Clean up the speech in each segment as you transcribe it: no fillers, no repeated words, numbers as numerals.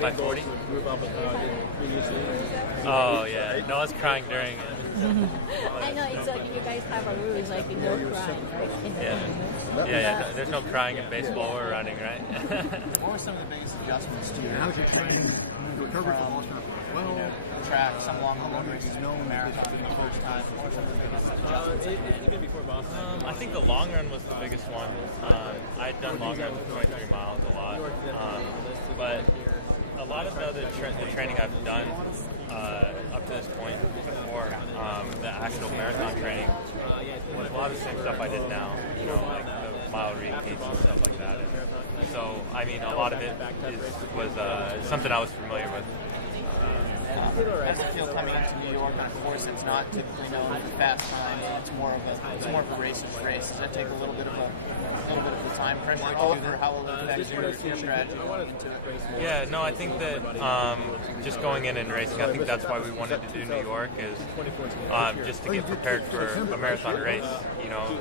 5:40. Oh yeah, no, I was crying during it. I know it's like you guys have a rule, it's like no crying, right? Yeah. There's no crying in baseball or running, right? What were some of the biggest adjustments to your How's your training? Recovery from all stuff well. track, some long races, no marathon for the first time? What were some of the biggest adjustments? I think the long run was the biggest one. I'd done long runs of 23 miles a lot, but a lot of the other the training I've done up to this point before the actual marathon training was a lot of the same stuff I did now, like the mile repeats and stuff like that. And so, I mean, a lot of it was something I was familiar with. As it feels coming into New York on a course that's not typically known for fast times, it's more of a racer's race. Does that take a little bit of the time pressure off, or how will it affect your strategy going into it? Yeah, no, I think that just going in and racing, I think that's why we wanted to do New York, is just to get prepared for a marathon race.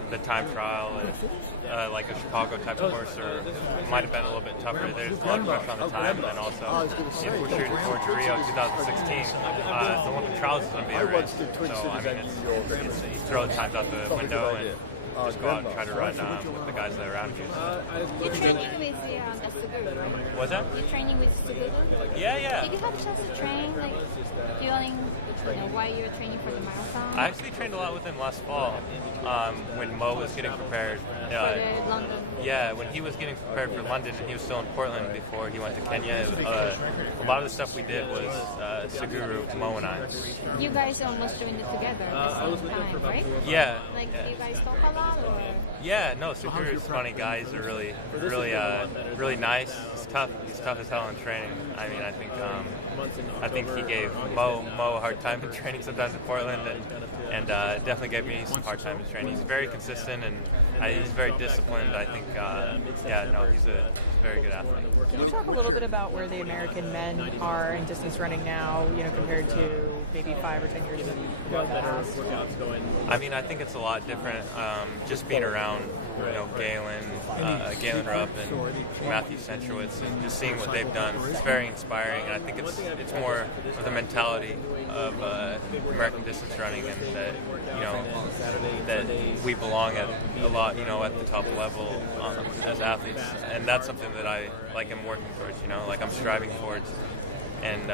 The time trial, and like a Chicago type of course, or it might have been a little bit tougher. There's a lot of pressure on the time, and then also if we're shooting towards Rio 2016, the Olympic trials is going to be a race. So I mean, it's you throw the times out the window and just go out and try to run with the guys that are around you. You're training with Suguru, right? What's that? You're training with Suguru? Yeah. Did you have a chance to train, like, feeling, why you were training for the marathon? I actually trained a lot with him last fall when Mo was getting prepared. For London? Yeah, when he was getting prepared for London, and he was still in Portland before he went to Kenya. A lot of the stuff we did was Suguru, Mo, and I. You guys almost doing it together at the same time, right? Yeah. Like, do you guys talk a lot, or? Yeah, no, Suguru's a funny guy. He's really nice. He's tough. He's tough as hell in training. I mean, I think he gave Mo a hard time in training sometimes in Portland, and definitely gave me some hard time in training. He's very consistent, and he's very disciplined. I think, he's a very good athlete. Can you talk a little bit about where the American men are in distance running now, compared to maybe 5 or 10 years ago? I mean, I think it's a lot different. Just being around, Galen Rupp and Matthew Centrowitz, and just seeing what they've done, it's very inspiring. And I think it's more of the mentality of American distance running, and that we belong at a lot, at the top level as athletes, and that's something that I am working towards. Like I'm striving towards. And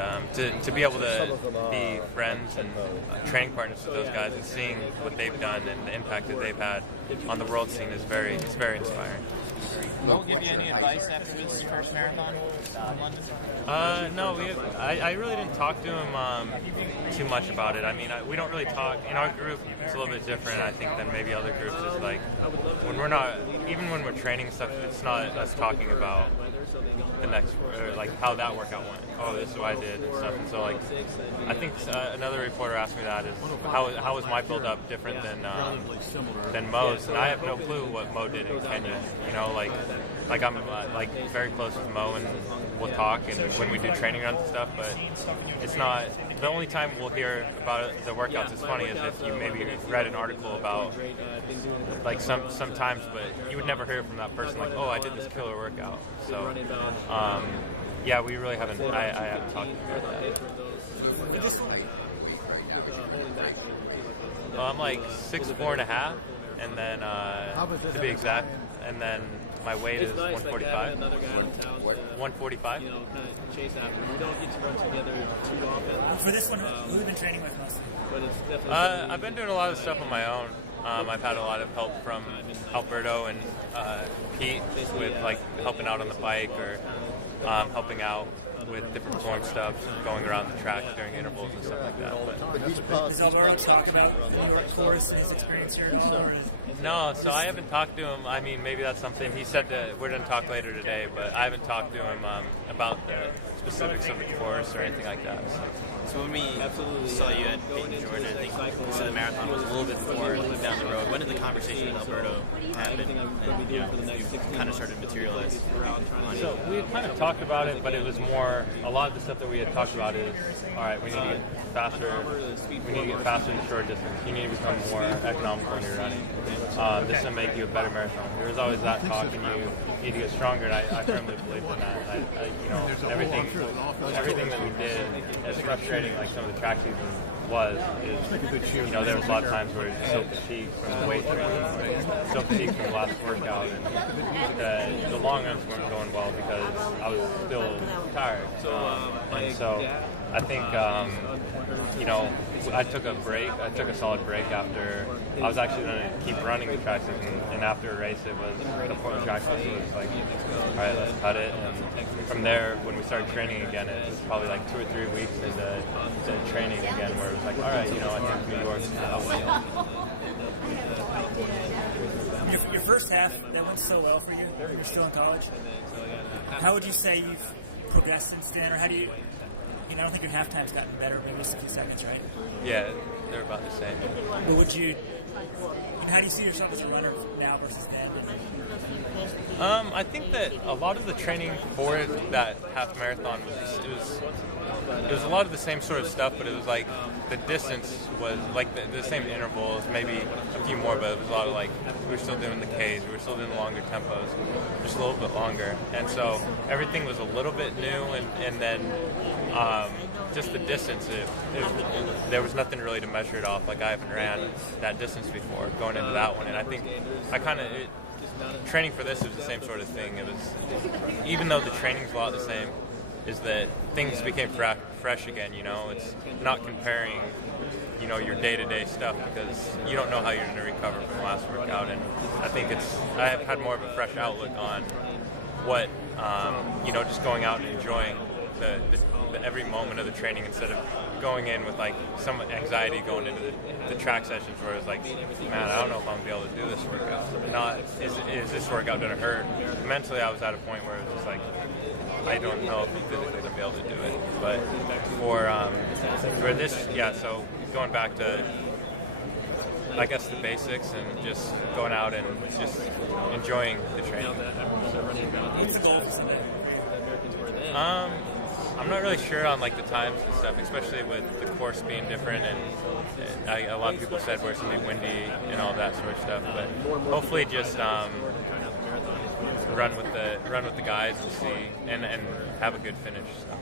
to be able to be friends and training partners with those guys and seeing what they've done and the impact that they've had on the world scene is very inspiring. Will give you any advice after his first marathon in London? No, I really didn't talk to him too much about it. I mean, we don't really talk. In our group, it's a little bit different, I think, than maybe other groups. Is like when we're not, even when we're training stuff, it's not us talking about the next, or like how that workout went. Oh, this is what I did and stuff. And so, like, I think another reporter asked me that is how was my build up different than Mo's, and I have no clue what Mo did in Kenya. Like I'm very close with Mo, and we'll talk and when we do training runs and stuff. But it's not the only time we'll hear about the workouts. It's funny is if you maybe read an article about like sometimes, but you would never hear from that person like, oh, I did this killer workout. So yeah, we really haven't. I haven't talked about that. I'm like 6'4.5", and then to be exact, and then my weight is 145. 145. Chase after. We don't get to run together too often. For this one, who have you been training with mostly? But it's definitely. I've been doing a lot of stuff on my own. I've had a lot of help from Alberto and Pete with like helping out on the bike or helping out with different form stuff, going around the track during intervals and stuff like that. Does Alberto talk about the New York course and his experience here at all? No, so I haven't talked to him. I mean, maybe that's something he said that we're going to talk later today, but I haven't talked to him about the specifics of the course or anything like that. So when we saw you at Peyton Jordan, I think you said the marathon was a little bit more down the road. When did the conversation with Alberto happen? And you kind of started to materialize. So we had kind of talked about it, but it was more, a lot of the stuff that we had talked about is, all right, we need to get faster. We need to get faster in the short distance. You need to become more economical when you're running. this will make you a better marathon. There was always that talk, and you need to get stronger, and I firmly believe in that. Everything that we did, as frustrating like some of the track season is, there was a lot of times where you're so fatigued from the weight training, so fatigued from the last workout, and the long runs weren't going well because I was still tired. And so I think, I took a break. I took a solid break after I was actually going to keep running the track season, and after a race, it was the Portland Track Festival. It was like, all right, let's cut it. And from there, when we started training again, it was probably like 2 or 3 weeks into training again, where it was like, all right, I think New York's Your first half, that went so well for you. You're still in college. How would you say you've progressed since then, or how do you? I don't think your halftime's gotten better, maybe just a few seconds, right? Yeah, they're about the same. But would you? How do you see yourself as a runner now versus then? I think that a lot of the training for that half marathon was a lot of the same sort of stuff, but it was like the distance was like the same intervals, maybe a few more, but it was a lot of like we were still doing the Ks, we were still doing the longer tempos, just a little bit longer, and so everything was a little bit new, and then just the distance, there was nothing really to measure it off. Like I haven't ran that distance before going into that one, and I think training for this was the same sort of thing. It was, even though the training's a lot the same, is that things became fresh again. It's not comparing, your day-to-day stuff, because you don't know how you're going to recover from the last workout. And I think I have had more of a fresh outlook on what, just going out and enjoying the every moment of the training, instead of going in with like some anxiety going into the track sessions where it's like, man, I don't know if I'm gonna be able to do this workout. Is this workout gonna hurt? Mentally, I was at a point where it was just like, I don't know if I'm physically gonna be able to do it. But for this, yeah. So going back to, I guess, the basics and just going out and just enjoying the training. What's the goal for Sunday? I'm not really sure on like the times and stuff, especially with the course being different, and a lot of people said where it's gonna be windy and all that sort of stuff. But hopefully, just run with the guys and see and have a good finish. So.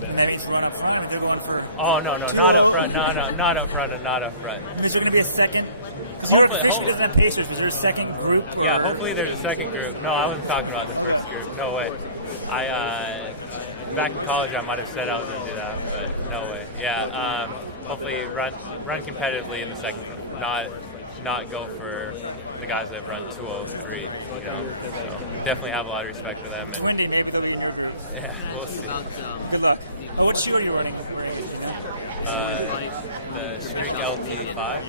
That means run up front, and they're going for. Oh no, not up front, not up front, and not up front. Is there going to be a second? Hopefully, doesn't have Pacers. Was there a second group? Yeah, hopefully there's a second group. No, I wasn't talking about the first group. No way. Back in college, I might have said I was going to do that, but no way. Yeah, hopefully run competitively in the second group, not go for the guys that run 2:03. So definitely have a lot of respect for them. And Windy, maybe they'll be. Yeah, we'll see. Good luck. What shoe are you running? The Streak LT5.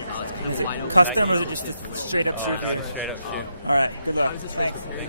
Custom, or is it just a straight up shoe? Oh no, just straight up shoe. All right. Good luck. How does this race compare to